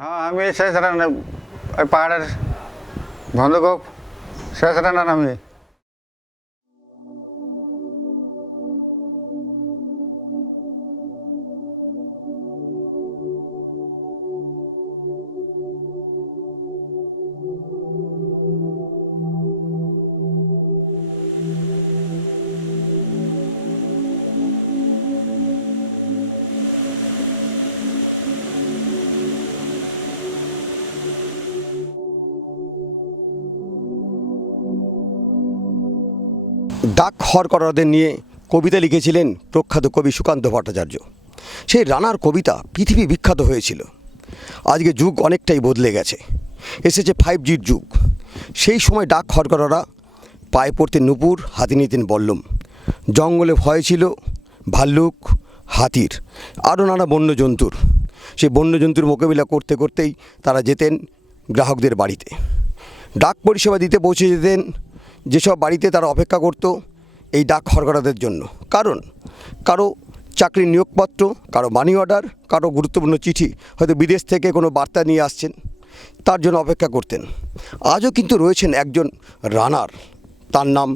হ্যাঁ আমি শেষ রান ওই পাহাড়ের বন্ধুকোপ শেষ রান্না আমি। ডাক হরকরাদের নিয়ে কবিতা লিখেছিলেন প্রখ্যাত কবি সুকান্ত ভট্টাচার্য। সেই রানার কবিতা পৃথিবী বিখ্যাত হয়েছিল। আজকে যুগ অনেকটাই বদলে গেছে। এসেছে ফাইভ জির যুগ। সেই সময় ডাক হরকরারা পায়ে পড়তেন নুপুর, হাতি নিতেন বল্লম। জঙ্গলে ভয় ছিল ভাল্লুক, হাতির। আরও নানা বন্যজন্তুর। সেই বন্যজন্তুর মোকাবিলা করতে করতেই তারা যেতেন গ্রাহকদের বাড়িতে। ডাক পরিষেবা দিতে পৌঁছে যেতেন। যেসব বাড়িতে তারা অপেক্ষা করত এই ডাক হরকরাদের জন্য। কারণ কারও চাকরির নিয়োগপত্র, কারও মানি অর্ডার কারও গুরুত্বপূর্ণ চিঠি হয়তো বিদেশ থেকে কোনো বার্তা নিয়ে আসছেন, তার জন্য অপেক্ষা করতেন। আজও কিন্তু রয়েছেন একজন রানার, তার নাম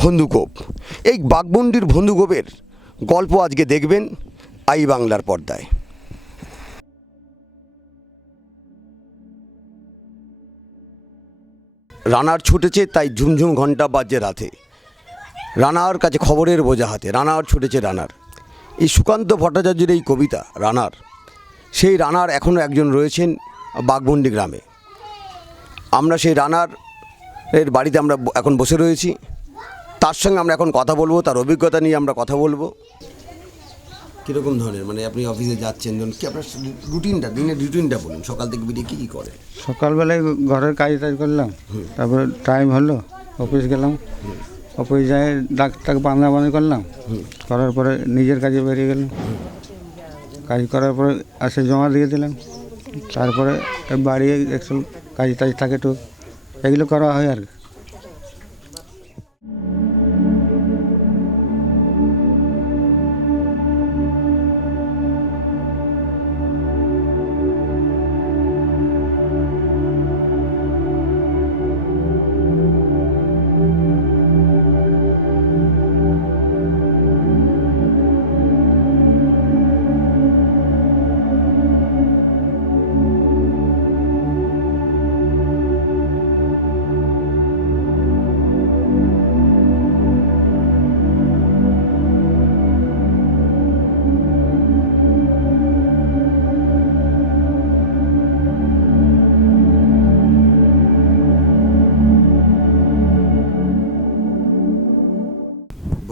বন্ধুগোপ এই বাঘবন্ডির বন্ধুগোপের গল্প আজকে দেখবেন আই বাংলার পর্দায়। রানার ছুটেছে, তাই ঝুমঝুম ঘণ্টা বাজে রাতে। রানার কাছে খবরের বোঝা হাতে রানার ছুটেছে রানার। এই সুকান্ত ভট্টাচার্যের এই কবিতা রানার সেই রানার এখনও একজন রয়েছেন বাঘবন্ডি গ্রামে। আমরা সেই রানার এর বাড়িতে আমরা এখন বসে রয়েছি। তার সঙ্গে আমরা এখন কথা বলব তার অভিজ্ঞতা নিয়ে আমরা কথা বলব। কীরকম ধরনের? মানে আপনি অফিসে যাচ্ছেন ধরুন কি আপনার রুটিনটা দিনের রুটিনটা বলুন সকাল থেকে বেরিয়ে কী কী করে? সকালবেলায় ঘরের কাজ টাজ করলাম তারপরে টাইম হলো অফিস গেলাম। অফিস যাই টাক বান্ধি করলাম। করার পরে নিজের কাজে বেরিয়ে গেলাম। কাজ করার পরে আসে জমা দিয়ে দিলাম। তারপরে বাড়ি একটু কাজ টাজ থাকে তো, এগুলো করা হয় আর কি।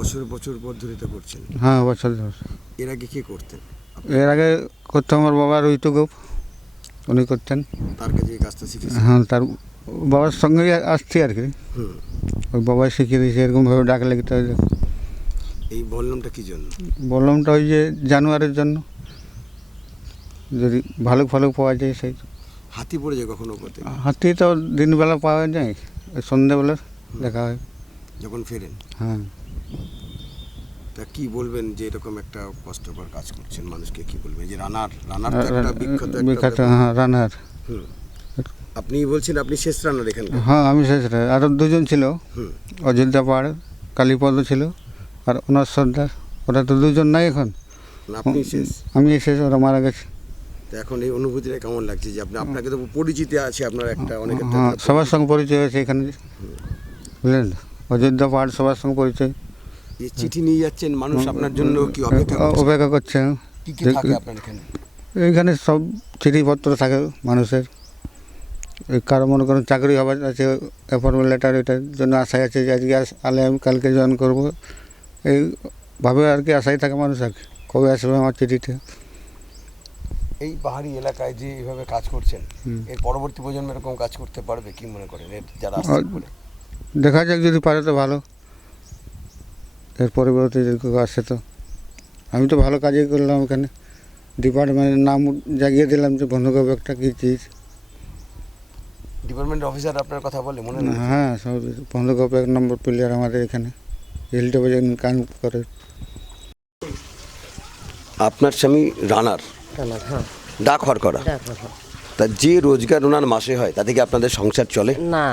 বছর বছর পর ধরে তো করছেন। হ্যাঁ বছর এর আগে কে করতেন? এর আগে করতাম আমার বাবার ওইটু গোপ উনি করতেন। তার কাছে কাজটা শিখেছেন? হ্যাঁ তার বাবার সঙ্গেই আসছি আর কি। ওই বাবাই শিখিয়ে দিয়েছে এরকমভাবে ডাক হয় এই বললামটা কি জন্য? বললামটা ওই যে জানুয়ারির জন্য। যদি ভালুক ফালুক পাওয়া যায় সেই। হাতি পড়ে যায় কখনো করতে হাতি তো দিনবেলা পাওয়া যায় সন্ধ্যেবেলা দেখা হয়। যখন ফেরেন? হ্যাঁ। তা কি বলবেন যে এরকম একটা কষ্টকর কাজ করছেন মানুষকে কি বলবেন? যে রানার রানার তো একটা বিখ্যাত বিখ্যাত হ্যাঁ রানার। আপনি বলছেন আপনি শেষ রানার এখানকার। হ্যাঁ আমি শেষ আরও দুজন ছিল। অযোধ্যা পাহাড় কালীপদ ছিল। আর ওনার সর্দার ওরা তো দুজন নাই এখন। আপনি শেষ। আমি শেষ ওরা মারা গেছে। তো এখন এই অনুভূতিটা কেমন লাগছে যে আপনি আপনাকে তো পরিচিতি আছে আপনার একটা অনেক হ্যাঁ সবার সঙ্গে পরিচয় হয়েছে এখানে। বুঝলেন? অযোধ্যা পাহাড় সবার সঙ্গে পরিচয়। এই চিঠি নিয়ে যাচ্ছেন মানুষ আপনার জন্য কি অপেক্ষা করছে? অপেক্ষা করছে। কি কি থাকে আপনার এখানে? এইখানে সব চিঠিপত্র থাকে মানুষের। কারও মনে করেন চাকরি হবার আছে অ্যাপয়েন্টমেন্ট লেটার এটার জন্য আশায় আছে যে আজকে আলে আমি কালকে জয়েন করব। এইভাবে আর কি আশায় থাকে মানুষ আর কবে আসবে আমার চিঠিটা? এই পাহাড়ি এলাকায় যে এইভাবে কাজ করছেন। এর পরবর্তী প্রজন্ম এরকম কাজ করতে পারবে কি মনে করেন? এর যারা দেখা যাক যদি পারে তো ভালো। এর পরবর্তী যদি কেউ আসে তো। আমি তো ভালো কাজই করলাম এখানে ডিপার্টমেন্টের নাম জাগিয়ে দিলাম যে বন্ধুকব একটা কী চিজ? ডিপার্টমেন্ট অফিসার আপনার কথা বলে মনে হ্যাঁ সব বন্ধুকপ এক নম্বর প্লেয়ার আমাদের এখানে। বাজে কান করে। আপনার স্বামী রানার? হ্যাঁ। ডাক ডাক রানার। তা যে রোজগার ওনার মাসে হয় তাতে কি আপনাদের সংসার চলে? না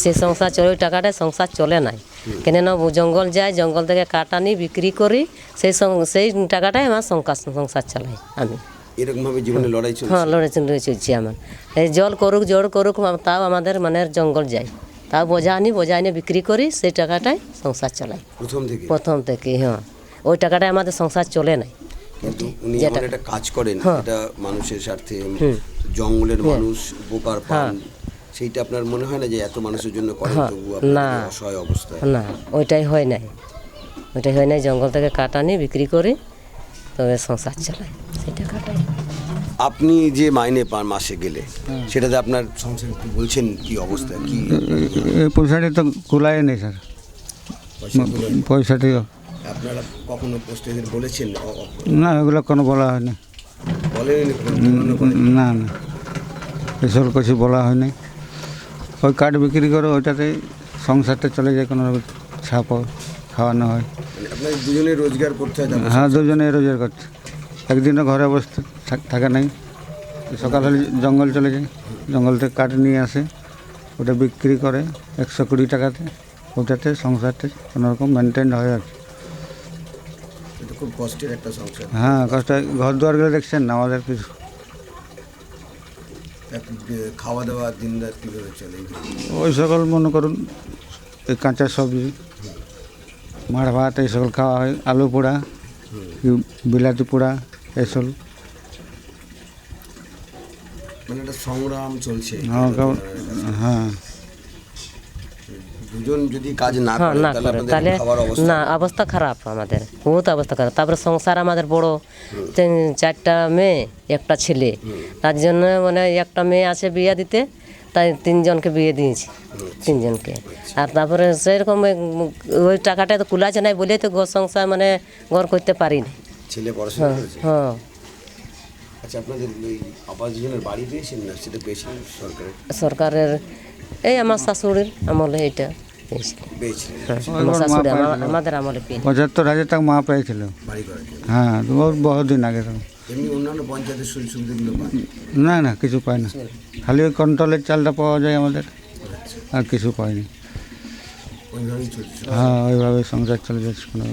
সে সংসার চলে ওই টাকাটায় সংসার চলে নাই। কেন জঙ্গল যায় জঙ্গল থেকে কাঠ আনি বিক্রি করি সেই সং- সেই টাকাটাই আমার সংসার সংসার চালাই আমি। এরকমভাবে জীবনে লড়াই চলছে? হ্যাঁ লড়ে লড়ে চলছি আমার। এই জল করুক জোর করুক তাও আমাদের মানে জঙ্গল যাই তাও বোঝা আনি বোঝা আনি বিক্রি করি সেই টাকাটাই সংসার চালাই। প্রথম থেকে? প্রথম থেকে হ্যাঁ। ওই টাকাটায় আমাদের সংসার চলে নাই। কিন্তু উনি একটা কাজ করেন হ্যাঁ। এটা মানুষের স্বার্থে জঙ্গলের মানুষ উপকার পান সেইটা আপনার মনে হয় না যে এত মানুষের জন্য করেন হ্যাঁ। তবু না। অসহায় অবস্থায়? না ওইটাই হয় নাই। ওইটাই হয় নাই জঙ্গল থেকে কাঠ আনি বিক্রি করে তবে সংসার চালাই। সেটা টাকাটাই আপনি যে মাইনে পান মাসে গেলে সেটাতে আপনার সংসার একটু বলছেন কি অবস্থা কি? এই পয়সাটি তো কুলায় নেই স্যার। পয়সা পয়সাটি আপনারা কখনো পোস্টে বলেছেন না এগুলো কোনো বলা হয়নি। বলেন না না। এসব কিছু বলা হয়নি। ওই কাঠ বিক্রি করে ওইটাতেই সংসারটা চলে যায় কোনো রকম ছাপ খাওয়ানো হয়। মানে দুজনে রোজগার করতে হয় হ্যাঁ দুজনে রোজগার করছে একদিনও ঘরে বসে থাক- নাই। সকাল হলে জঙ্গল চলে যায়। জঙ্গল থেকে কাঠ নিয়ে আসে ওটা বিক্রি করে একশো কুড়ি টাকাতে। ওটাতে সংসারটা কোনো রকম মেনটেন হয় আর কি। খুব কষ্টের একটা সংসার। হ্যাঁ কষ্ট। ঘর দুয়ারগুলো দেখছেন না আমাদের কিছু? খাওয়া দাওয়া দিন রাত কীভাবে চলে ওই সকল মনে করুন এই কাঁচা সবজি মাড় ভাত এই সকল খাওয়া হয় আলু পোড়া বিলাতি পোড়া এসব মানে একটা সংগ্রাম চলছে। হ্যাঁ হ্যাঁ। দুজন যদি কাজ না হ্যাঁ করে না করে। তাহলে অবস্থা না অবস্থা খারাপ আমাদের বহুত অবস্থা খারাপ। তারপরে সংসার আমাদের বড় তিন চারটা মেয়ে একটা ছেলে। তার জন্য মানে একটা মেয়ে আছে বিয়ে দিতে তাই তিনজনকে বিয়ে দিয়েছি তিনজনকে। আর তারপরে সেরকম ওই- টাকাটা তো কুলাছে নাই বলেই তো ঘর সংসার মানে ঘর করতে পারি না ছেলে পড়াশোনা হ্যাঁ। আচ্ছা আপনাদের ওই আবাস যোজনার বাড়ি পেয়েছেন না? সেটা পেয়েছেন সরকারের? সরকারের এই আমার শাশুড়ির আমলে এটা হ্যাঁ, পঁচাত্তর হাজার টাকা মা পেয়েছিল হ্যাঁ তো বহুত বহুত দিন আগে না না কিছু পাই না। খালি ওই কন্ট্রোলের চালটা পাওয়া যায় আমাদের। আর কিছু পাইনি হ্যাঁ ওইভাবে সংসার চলে যাচ্ছে কোনো।